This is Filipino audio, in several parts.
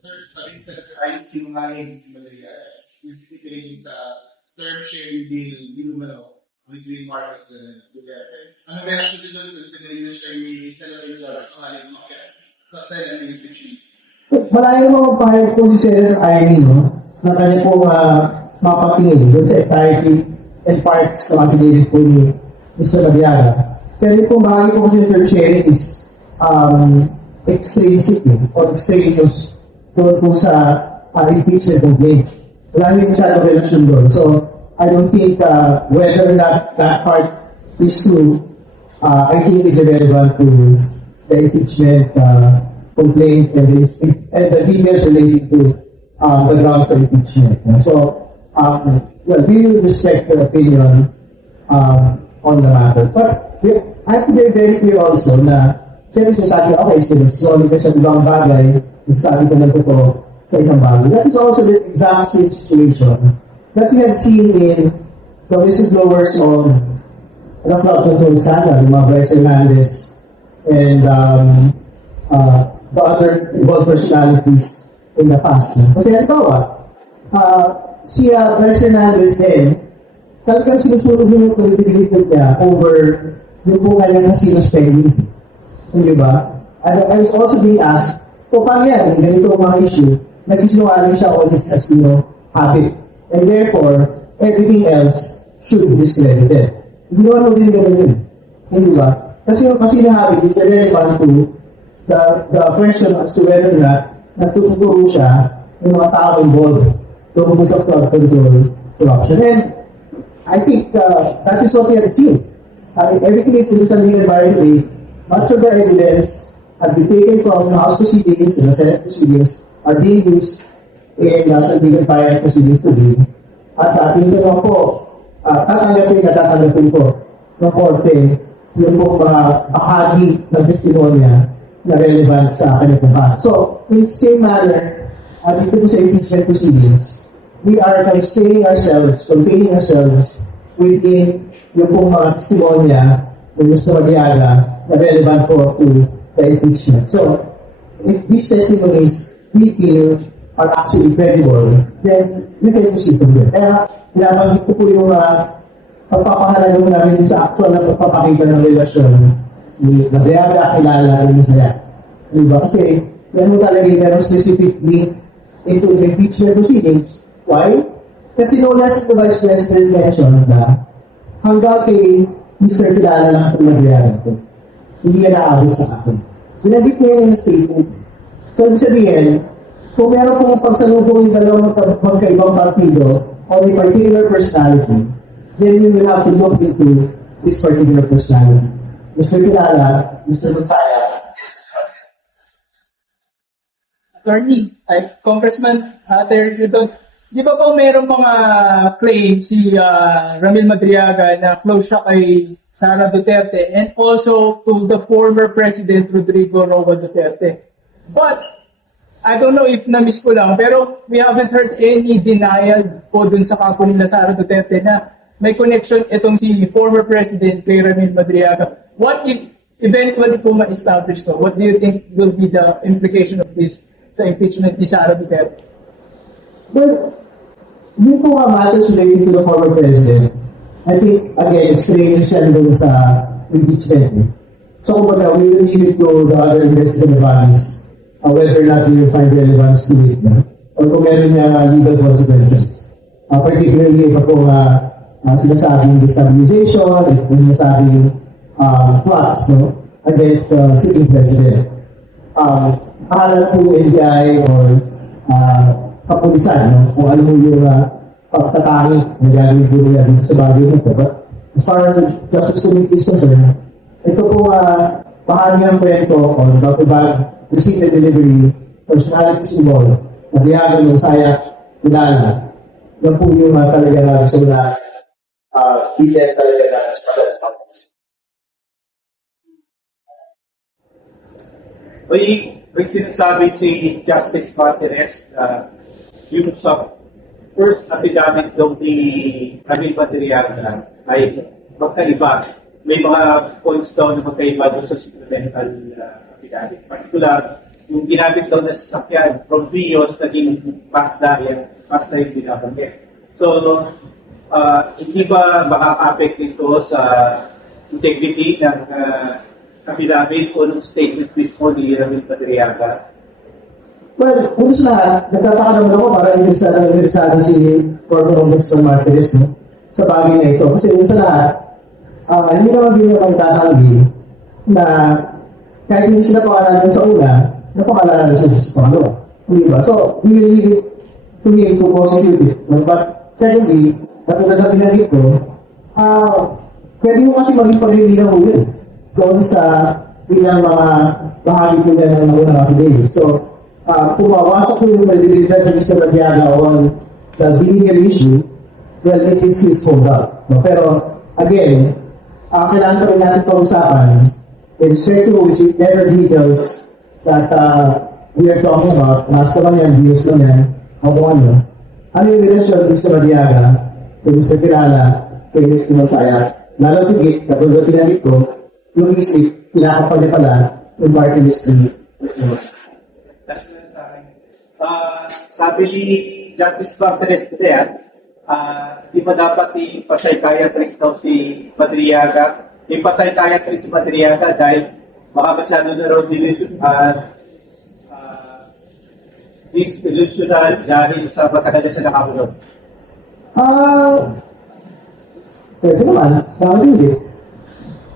Sabi sa kahit sinungaling si Maria, specifically sa term sharing deal, Lumano, between Marcos and Duterte. Ang reaction din doon sa nilina siya yung Senator Jarvis, ang aling sa Senate impeachment. Malayo mo pahayag po si Senator Irene, no? Na kanya po mapatingin doon sa entirety and parts sa affidavit po ni Mr. Labiaga. Pero kung bahagi po kasi yung term sharing is extrinsic or extraneous doon po sa impeachment complaint. Wala rin masyadong relasyon doon. So, I don't think whether or not that part is true, I think is irrelevant to the impeachment complaint and the details relating to the grounds for impeachment. So, well, we will respect their opinion on the matter. But I have to be very clear also na siyempre sabi, okay, so sa ibang bagay, sabi ko lang ito sa isang bagay. That is also the exact same situation that we had seen in the whistleblowers of the flood control scandal, yung mga Bryce Hernandez and the other involved personalities in the past. Kasi halimbawa, si Bryce Hernandez din, talagang sinusunod yung credibility niya over yung po kanyang casino spendings. Hindi ba? I was also being asked, kung paano yan, ganito ang mga issue, nagsisinungaling siya on his casino habit. And therefore, everything else should be discredited. Hindi naman din naman yun. Hindi ba? Kasi yung casino habit is relevant to the question as to whether or not nagtuturo siya ng mga tao involved tungkol sa flood control corruption. And I think that is what we have seen. Everything is in the by the way. Much of the evidence have been taken from the House proceedings and the Senate proceedings are being used in Sandigan Bayan proceedings today. At ating naman po, tatanggapin po ng Korte yung po mga bahagi ng testimonya na relevant sa kanyang kaso. So, in the same manner, dito po sa impeachment proceedings, we are constraining ourselves, containing ourselves within yung pong mga testimonya ng Mr. Mariaga na relevant po to the impeachment. So, if these testimonies we feel are actually credible, then we can proceed from there. Kaya, pinabanggit ko po yung pagpapahalaga mo namin sa actual na pagpapakita ng relasyon ni Mariaga, kilala, ng Masaya. Diba? Kasi, yan mo talaga yung ganong specific link into the impeachment proceedings. Why? Kasi no less the Vice President mentioned na hanggang kay Mr. Kilala lang itong Mariaga ito. Hindi yan naabot sa akin. Binagit niya yung statement. So, ibig sabihin, kung meron pong pagsalubong yung dalawang magkaibang partido or a particular personality, then you will have to look into this particular personality. Mr. Kilala, Mr. Mansaya. Attorney, Congressman Terry Udon, di ba po mayroong mga claim si Ramil Madriaga na close siya kay Sara Duterte and also to the former President Rodrigo Roa Duterte. But, I don't know if na-miss ko lang, pero we haven't heard any denial po dun sa kampo nila Sara Duterte na may connection itong si former President kay Ramil Madriaga. What if eventually po ma-establish to? What do you think will be the implication of this sa impeachment ni Sara Duterte? Well, yung po nga matters related to the former President, I think, again, extraneous yan doon sa impeachment. So, kumbaga, we will leave it to the other investigative bodies whether or not we will find relevance to it, or kung meron niya legal consequences. Particularly, ito po sinasabing destabilization, ito po sinasabing plots against the sitting president. Pahalan po NBI or kapulisan, kung ano mo yung pagtatangi na gagawin po nila dito sa bagay nito. But as far as the Justice Committee is concerned, ito po bahagi ng kwento on the bag receipt and delivery, personalities involved, Madriaga, Mansaya, Kilala. Yan po yung talaga na gusto na bilang talaga na sa May sinasabi si Justice Martinez yung sa first affidavit daw ni Ramil Madriaga ay magkaiba. May mga points daw na magkaiba doon sa supplemental affidavit. Particular, yung ginamit daw na sasakyan from Vios naging Mazda yung binabanggit. So, hindi ba makaka-affect ito sa integrity ng affidavit o ng statement mismo ni Ramil Madriaga? Well, kung sa lahat, nagtataka naman ako para interesado si former Congressman Martinez, no? Sa bagay na ito. Kasi kung sa lahat, hindi naman din naman tatanggi na kahit hindi sila pangalanan sa una, napangalanan sila sa pangalawa. Hindi ba? So, we will leave it to him to prosecute it. No? But secondly, katulad na pinagit ko, pwede mo kasi maging paglililang ulit doon sa ilang mga bahagi po niya ng unang affidavit. So, kung mawasak po yung credibility ng Mr. Madriaga on the linear issue, well, it is his conduct. No? Pero, again, kailangan pa rin natin pag-usapan in certain which never details that we are talking about. Nasa naman yan, views lang yan, o kung ano. Ano yung relasyon ng Mr. Madriaga, kay Mr. Kilala, kay Mr. Mansaya? Lalo tigit, katulad na pinagit ko, yung isip, pinakapal niya pala yung party list ni Mr. Mansaya. Sabi ni Justice Martinez today, di ba dapat i-psychiatrist daw si Madriaga? I-psychiatrist si Madriaga dahil baka masyado na raw delusional dahil sa matagal na siya nakakulong. Pwede naman, bakit hindi?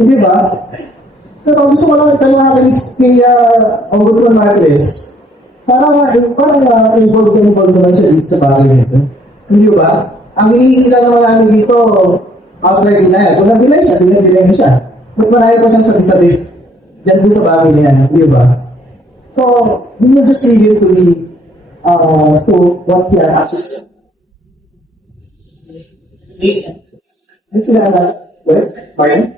Hindi ba? Pero gusto ko lang itanong kay Ombudsman Martinez, parang involved naman siya dito sa bagay nito. Hindi ba? Ang hinihingi lang naman namin dito, outright denial. Kung nag-deny siya, dinay siya. Ba't marami pa siyang sabi-sabi dyan po sa bagay niya, hindi ba? So, we will just leave it to me to what he has actually said. Ano sila na? Well, Marian?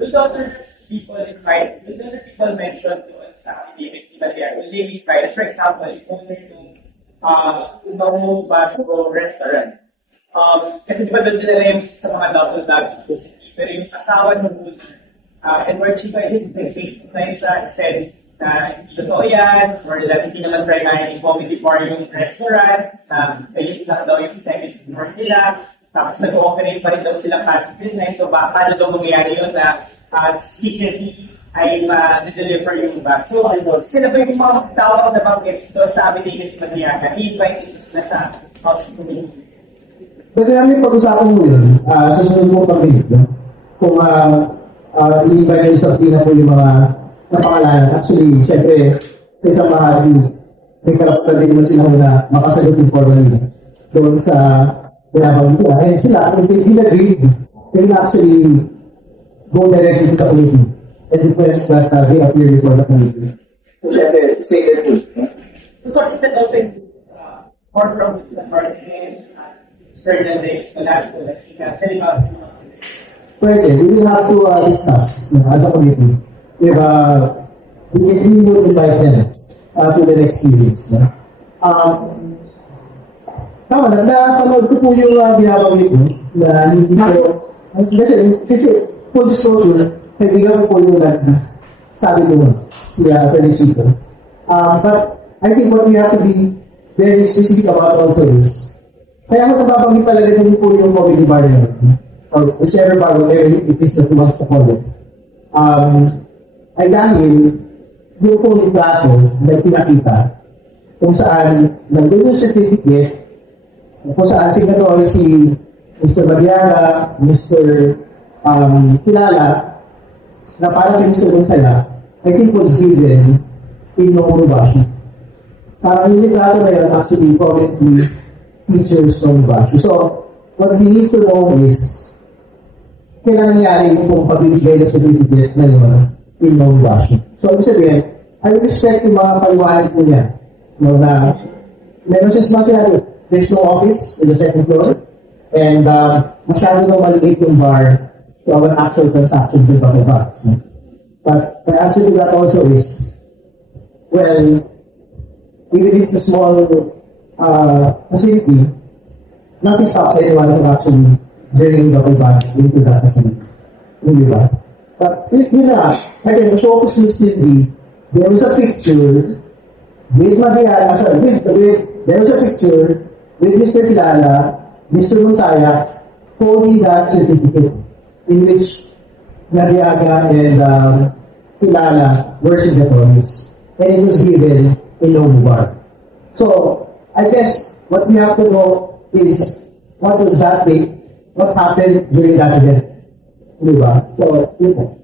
Will other people invite, will other people mention doon sa affidavit ni Madriaga? Will they be invited? For example, if owner ng Bango Basho restaurant, kasi di ba doon dinaremit sa mga double bags of publicity, pero yung asawa ng owner, Edward Chico, I think may Facebook na yun siya, said na hindi totoo yan, or that hindi naman primarily comedy bar yung restaurant, ayun lang daw yung second floor nila, tapos nag-ooperate pa rin daw silang past midnight, so baka na daw mangyayari yun na secretly ay ma-deliver yung bag. So, sila ba yung mga tao na banggits doon sa affidavit ni Madriaga? I-invite na sa house committee. Pwede namin pag-usapan mo yun sa sunod mong pag-ibig. No? Kung i-invite yung sa pina po yung mga napangalanan. Actually, syempre, sa isang bahagi, may karapatan din naman sila na makasagot informally doon sa pinabang nila. And sila, kung they agree, they will actually go directly to the committee and request that they appear before the committee. So, syempre, say their truth. So, such that also more from the Martinez, Fernandez, Velasco, setting up. Pwede, we will have to discuss as a committee if we will invite them to the next hearings. Tama na, napanood ko po yung binabanggit ko na hindi ko, kasi full disclosure, kaibigan ko po yung sabi ko si Frederick Chico. But I think what we have to be very specific about also is, kaya ako nababanggit talaga din po yung comedy bar na or whichever bar, whatever it is that he wants to call it, ay dahil yung po litrato na pinakita kung saan nandun yung certificate, kung saan signatory si Mr. Madriaga, Mr. Kilala, na parang kay Mr. Gonzala, I think was given in Nomubashi. Parang yung litrato na yun actually prominently features Nomubashi. So, what we need to know is kailan nangyari yung pong pagbibigay ng certificate na yun in Nomubashi. So, ibig sabihin, I respect yung mga paliwanag po niya. No, na meron siya sinasabi, there's no office in the second floor, and masyado na maliit yung bar to our actual transaction with the box. No? But actually that also is, well, even if it's a small facility, nothing stops anyone from actually bringing double bags into that facility. Hindi ba? But yun na, again, the focus will still be, there was a picture with Maria, there was a picture with Mr. Kilala, Mr. Monsaya, holding that certificate in which Nariaga and Kilala were signatories. And it was given in Nomubar. So, I guess what we have to know is what was that date, what happened during that event. Diba? So, yun po.